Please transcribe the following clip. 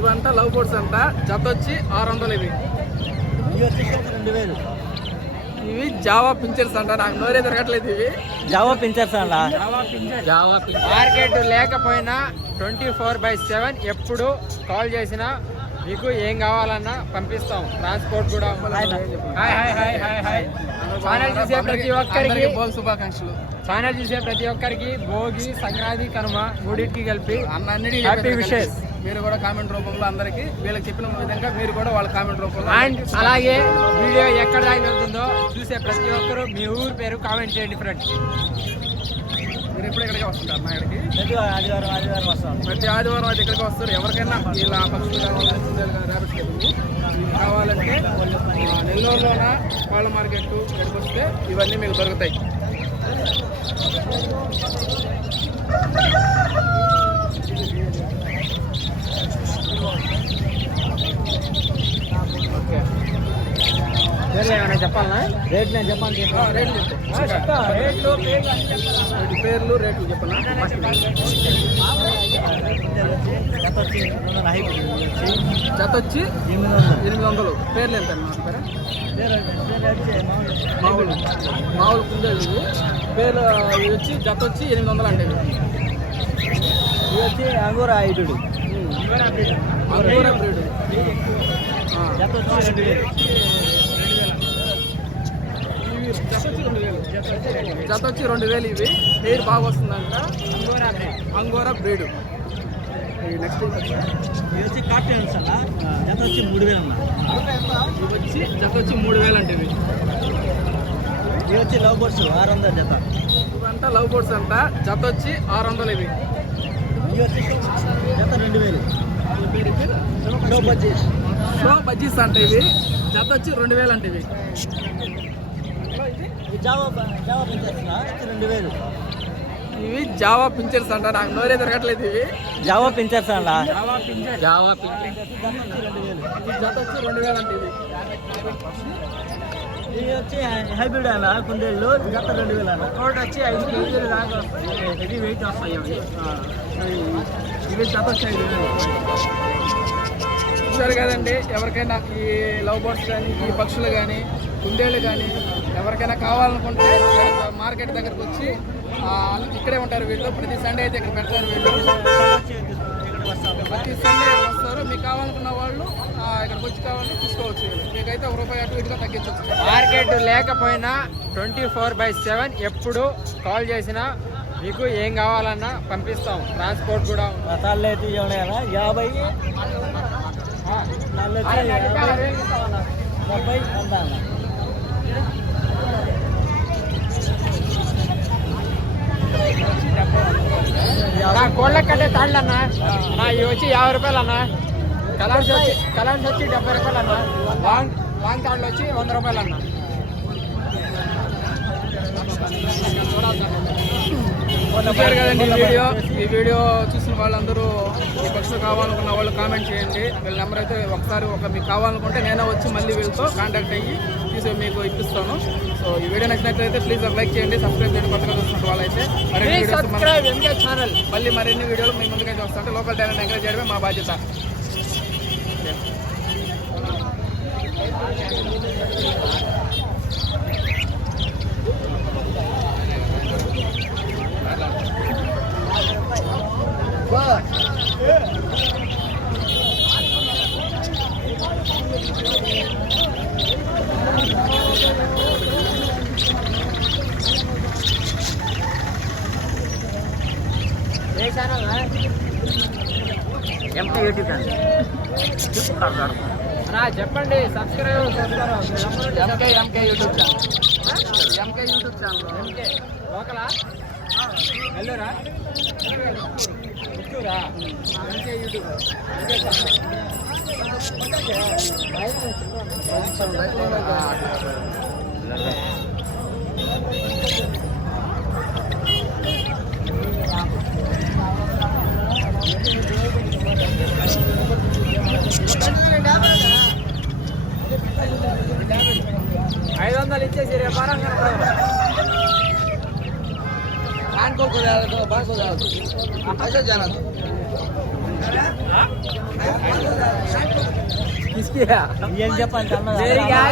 ఇవంట love boards అంట. జత వచ్చి 600 ఇవి. ఇవి వచ్చేసి 2000. ఇవి జావా పించర్స్ అంట. నాకు నోరే దొరకట్లేదు. ఇవి జావా పించర్స్ అంట. జావా మార్కెట్ లేకపోయినా 24/7 ఎప్పుడు కాల్ చేసినా మీకు ఏం కావాలన్నా పంపిస్తాం. ట్రాన్స్పోర్ట్ కూడా. ఛానల్ చూసే ప్రతి ఒక్కరికి శుభాకాంక్షలు. ఛానల్ చూసే ప్రతి ఒక్కరికి భోగి, సంక్రాంతి, కనుమ మూడింటికి కలిపి హ్యాపీ విషెస్. మీరు కూడా కామెంట్ రూపంలో అందరికి వీళ్ళకి చెప్పిన విధంగా మీరు కూడా వాళ్ళ కామెంట్ రూపంలో అండ్ అలాగే వీడియో ఎక్కడ దాకా వెళ్తుందో చూసే ప్రతి ఒక్కరు మీ ఊరు పేరు కామెంట్ చేయండి ఫ్రెండ్స్. మీరు ఎప్పుడు ఇక్కడికి వస్తుంటారు? మా ఇక్కడికి ప్రతి ఆదివారం వస్తాం. ప్రతి ఆదివారం అయితే ఇక్కడికి వస్తారు. ఎవరికైనా ఇలా పక్షులు ర్యాబిట్స్ కావాలంటే నెల్లూరులోన కోళ్ళ మార్కెట్ ఇక్కడికి వస్తే ఇవన్నీ మీకు దొరుకుతాయి. ఏమైనా చెప్పాలనా? రేట్లు నేను చెప్పాను. రేట్లు పేర్లు రేట్లు చెప్పనా? జత వచ్చి 800. పేర్లు ఎంత? మామూలు కుందేలు. పేర్లు ఇవి వచ్చి జత వచ్చి 800 అంటే. ఇవి వచ్చి అంగూర ఐదుడు. అంగూర బ్రీడ్. జత వచ్చి 2000. జత వచ్చి 2000. ఇవి హెయిర్ బాగా వస్తుందంట. Angora breed. నెక్స్ట్ ఇవి వచ్చి కార్టూన్స్ అన్న. జత వచ్చి 3000 అన్న. ఇవి వచ్చి జత వచ్చి 3000 అంటే. ఇవి వచ్చి లవ్ బోర్డ్స్ 600 జత. ఇవంట లవ్ బోర్డ్స్ అంట. జత వచ్చి 600 ఇవి. ఇవి వచ్చి జత 2000. షో బజ్జీస్ అంటే. ఇవి జత వచ్చి 2000 అంటే. ఇవి జావా పించర్స్ 2000. ఇవి జావా పించర్స్ అంట. నాకు నోరే దొరకట్లేదు. ఇవి జావా పించర్స్ అంట. జావా జత వచ్చి 2000 అంటే. ఇవి వచ్చి హైబ్రిడ్ అన్న కుందేళ్ళు. జత 2000 అన్న. ఒకటి వచ్చి 5 కేజీలు దాకా వస్తాయి. హెవీ వెయిట్ వస్తాయి అవి. ఇవి జత వచ్చి 5000. చూసారు కదండి. ఎవరికైనా ఈ లవ్ బర్డ్స్ కానీ, ఈ పక్షులు కానీ, కుందేళ్ళు కానీ ఎవరికైనా కావాలనుకుంటే మార్కెట్ దగ్గరకు వచ్చి ఇక్కడే ఉంటారు వీళ్ళు. ప్రతి సండే అయితే ఇక్కడ పెడతారు వీళ్ళు. ప్రతి సండే వస్తారు. మీకు కావాలనుకున్న వాళ్ళు ఇక్కడికి వచ్చి కావాలని తీసుకోవచ్చు. మీకైతే ₹1 అటు ఇటుగా తగ్గించవచ్చు. మార్కెట్ లేకపోయినా 24/7 ఎప్పుడు కాల్ చేసినా మీకు ఏం కావాలన్నా పంపిస్తాం. ట్రాన్స్పోర్ట్ కూడా. తాళ్ళు అయితే ఉన్నాయి కదా 50. తాళ్ళు అయితే 50 అందాన్న. కోళ్ళ కట్టే తాళ్ళు అన్న. ఇవి వచ్చి 50 రూపాయలు అన్న. కలర్స్ వచ్చి 70 రూపాయలు అన్న. లాంగ్ తాళ్ళు వచ్చి 100 రూపాయలు అన్న. చూసారు కదండి ఈ వీడియో చూసిన వాళ్ళందరూ ఈ పక్షులు కావాలనుకున్న వాళ్ళు కామెంట్ చేయండి. వీళ్ళ నెంబర్ అయితే ఒకసారి మీకు కావాలనుకుంటే నేనే వచ్చి మళ్ళీ వీళ్ళతో కాంటాక్ట్ అయ్యి మీకు ఇప్పిస్తాను. సో ఈ వీడియో నచ్చినట్లయితే ప్లీజ్ లైక్ చేయండి, సబ్స్క్రైబ్ చేయండి. కొత్తగా చూస్తున్న వాళ్ళైతే మళ్ళీ మరిన్ని వీడియోలు మీ ముందుకైతే వస్తుంటే లోకల్ టాలెంట్ ఎంకరేజ్ చేయడమే మా బాధ్యత. ఎంకే యూట్యూబ్ ఛానల్ చెప్పండి. Subscribe MK YouTube channel. MK YouTube channel. లోకలా నెల్లూరా చిత్తూరా? MK YouTube. 500 ఇచ్చేసి వ్యాపారం को जाना तो 500 जाना तो किसकी है ఏం చెప్పాలి मेरी क्या